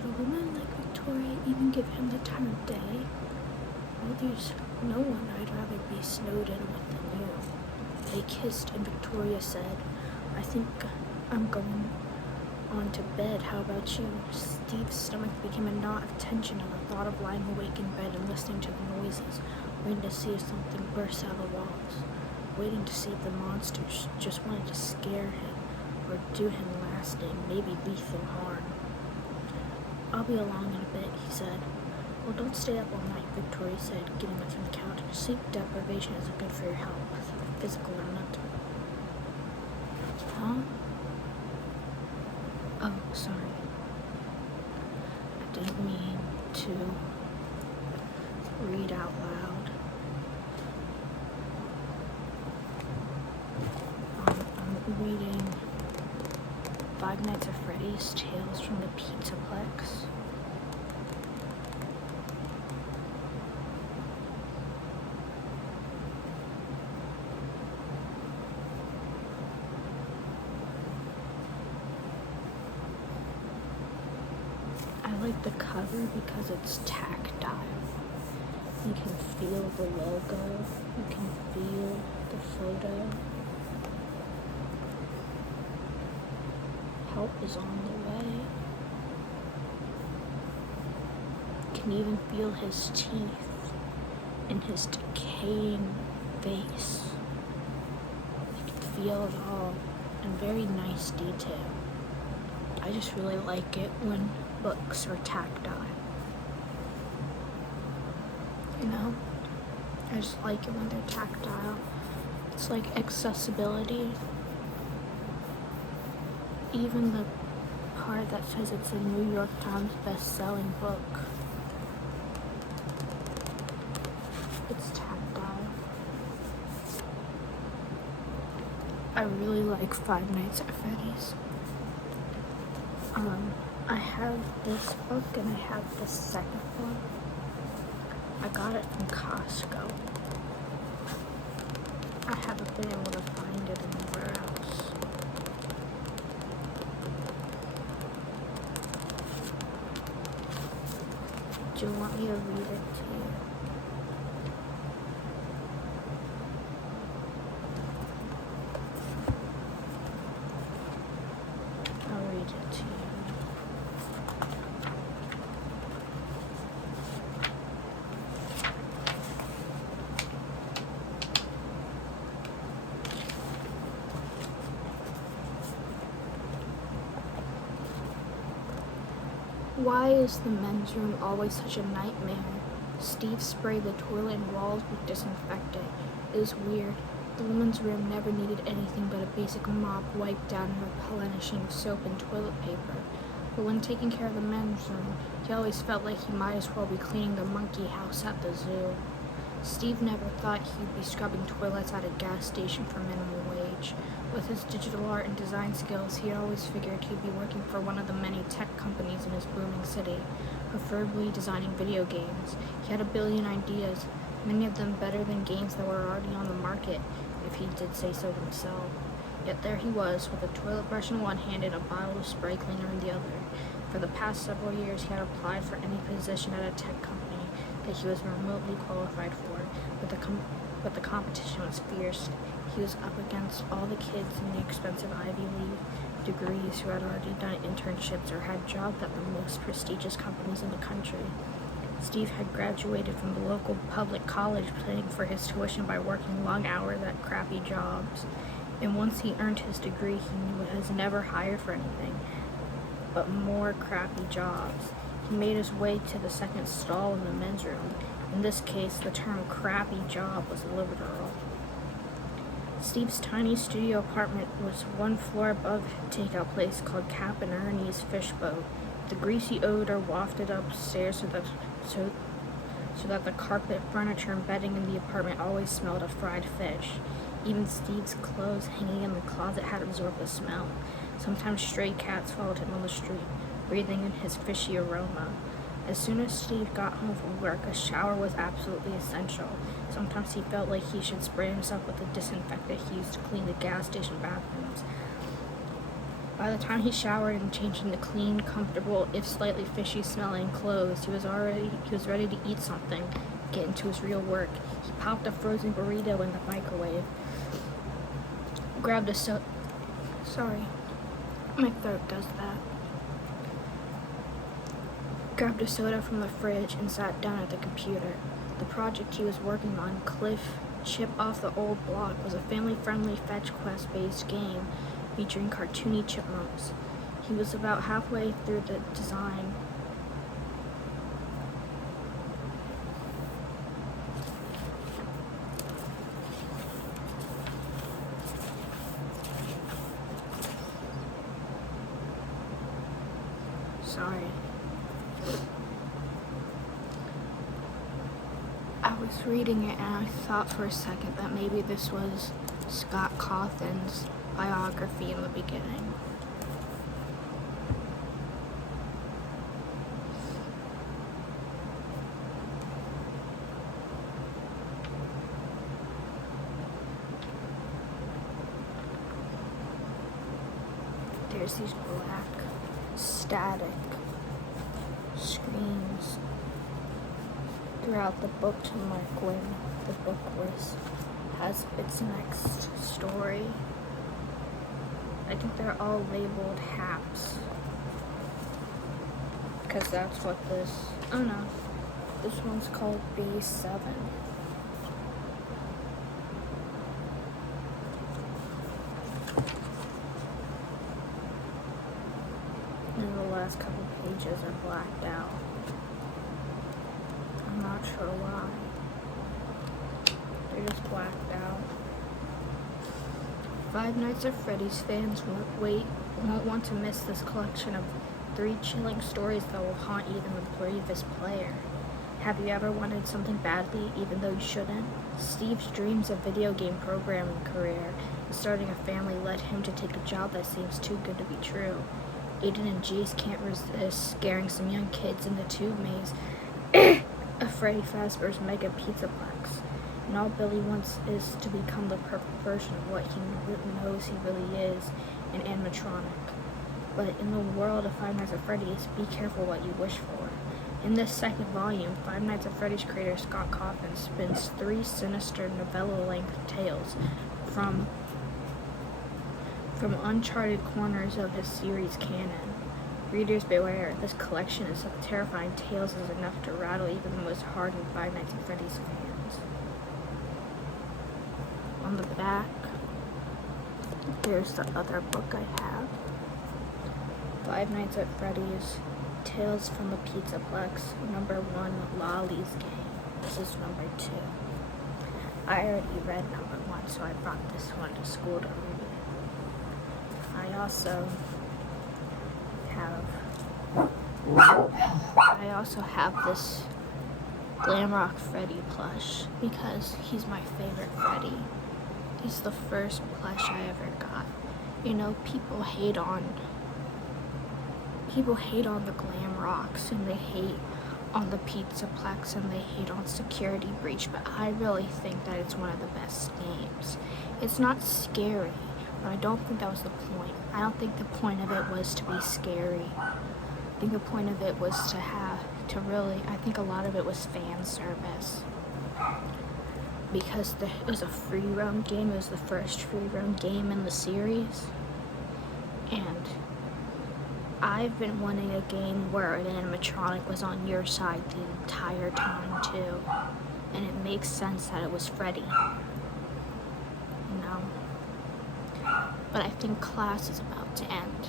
Would a woman like Victoria even give him the time of day? Well, there's no one I'd rather be snowed in with than you. They kissed, and Victoria said, I think I'm going on to bed. How about you? Steve's stomach became a knot of tension at the thought of lying awake in bed and listening to the noises, waiting to see if something burst out of the walls, waiting to see if the monsters just wanted to scare him or do him lasting, maybe lethal harm. I'll be along in a bit, he said. Well, don't stay up all night, Victoria said, getting up from the couch. Sleep deprivation isn't good for your health, physical or mental. Huh? Oh, sorry. I didn't mean to read out loud. I'm reading Five Nights at Freddy's Tales from the Pizzaplex. I like the cover because it's tactile. You can feel the logo, you can feel the photo. Help is on the way. You can even feel his teeth in his decaying face. You can feel it all in very nice detail. I just really like it when books are tactile. You know? I just like it when they're tactile. It's like accessibility. Even the part that says it's a New York Times best-selling book. It's tactile. I really like Five Nights at Freddy's. I have this book and I have the second one. I got it from Costco. I haven't been able to find it anywhere else. Do you want me to read it to you? I'll read it to you. Why is the men's room always such a nightmare? Steve sprayed the toilet and walls with disinfectant. It was weird. The women's room never needed anything but a basic mop wiped down and replenishing soap and toilet paper. But when taking care of the men's room, he always felt like he might as well be cleaning the monkey house at the zoo. Steve never thought he'd be scrubbing toilets at a gas station for minimum wage. With his digital art and design skills, he had always figured he'd be working for one of the many tech companies in his booming city, preferably designing video games. He had a billion ideas, many of them better than games that were already on the market, if he did say so himself. Yet there he was, with a toilet brush in one hand and a bottle of spray cleaner in the other. For the past several years, he had applied for any position at a tech company that he was remotely qualified for, but the competition was fierce. He was up against all the kids in the expensive Ivy League degrees who had already done internships or had jobs at the most prestigious companies in the country. Steve had graduated from the local public college paying for his tuition by working long hours at crappy jobs. And once he earned his degree, he was never hired for anything but more crappy jobs. He made his way to the second stall in the men's room. In this case, the term crappy job was literal. Steve's tiny studio apartment was one floor above a takeout place called Cap and Ernie's Fish Boat. The greasy odor wafted upstairs so that the carpet, furniture, and bedding in the apartment always smelled of fried fish. Even Steve's clothes hanging in the closet had absorbed the smell. Sometimes stray cats followed him on the street, breathing in his fishy aroma. As soon as Steve got home from work, a shower was absolutely essential. Sometimes he felt like he should spray himself with the disinfectant he used to clean the gas station bathrooms. By the time he showered and changed into clean, comfortable, if slightly fishy smelling clothes, he was ready to eat something, get into his real work. He popped a frozen burrito in the microwave, grabbed a sorry, my throat does that. Grabbed a soda from the fridge and sat down at the computer. The project he was working on, Cliff Chip Off the Old Block, was a family-friendly fetch quest-based game featuring cartoony chipmunks. He was about halfway through the design. Sorry. I was reading it and I thought for a second that maybe this was Scott Cawthon's biography in the beginning. There's these black static screens throughout the book to mark when the book has its next story. I think they're all labeled haps, because that's what this, oh no, this one's called B7. And the last couple pages are blacked out. I'm not sure why. They're just blacked out. Five Nights at Freddy's fans won't want to miss this collection of 3 chilling stories that will haunt even the bravest player. Have you ever wanted something badly, even though you shouldn't? Steve's dreams of video game programming career and starting a family led him to take a job that seems too good to be true. Aiden and Jace can't resist scaring some young kids in the tube maze of Freddy Fazbear's Mega Pizzaplex. And all Billy wants is to become the perfect version of what he knows he really is, an animatronic. But in the world of Five Nights at Freddy's, be careful what you wish for. In this second volume, Five Nights at Freddy's creator Scott Cawthon spins 3 sinister novella-length tales from uncharted corners of his series canon. Readers beware, this collection of terrifying tales is enough to rattle even the most hardened Five Nights at Freddy's fans. On the back, there's the other book I have. Five Nights at Freddy's, Tales from the Pizzaplex, number 1, Lolly's Game. This is number 2. I already read number 1, so I brought this one to school to read. I also have this Glamrock Freddy plush because he's my favorite Freddy. He's the first plush I ever got. You know, people hate on the Glamrocks and they hate on the Pizzaplex and they hate on Security Breach, but I really think that it's one of the best games. It's not scary, but I don't think that was the point. I don't think the point of it was to be scary. I think the point of it was I think a lot of it was fan service. Because it was a free roam game. It was the first free roam game in the series. And I've been wanting a game where an animatronic was on your side the entire time too. And it makes sense that it was Freddy. You know? But I think class is about to end.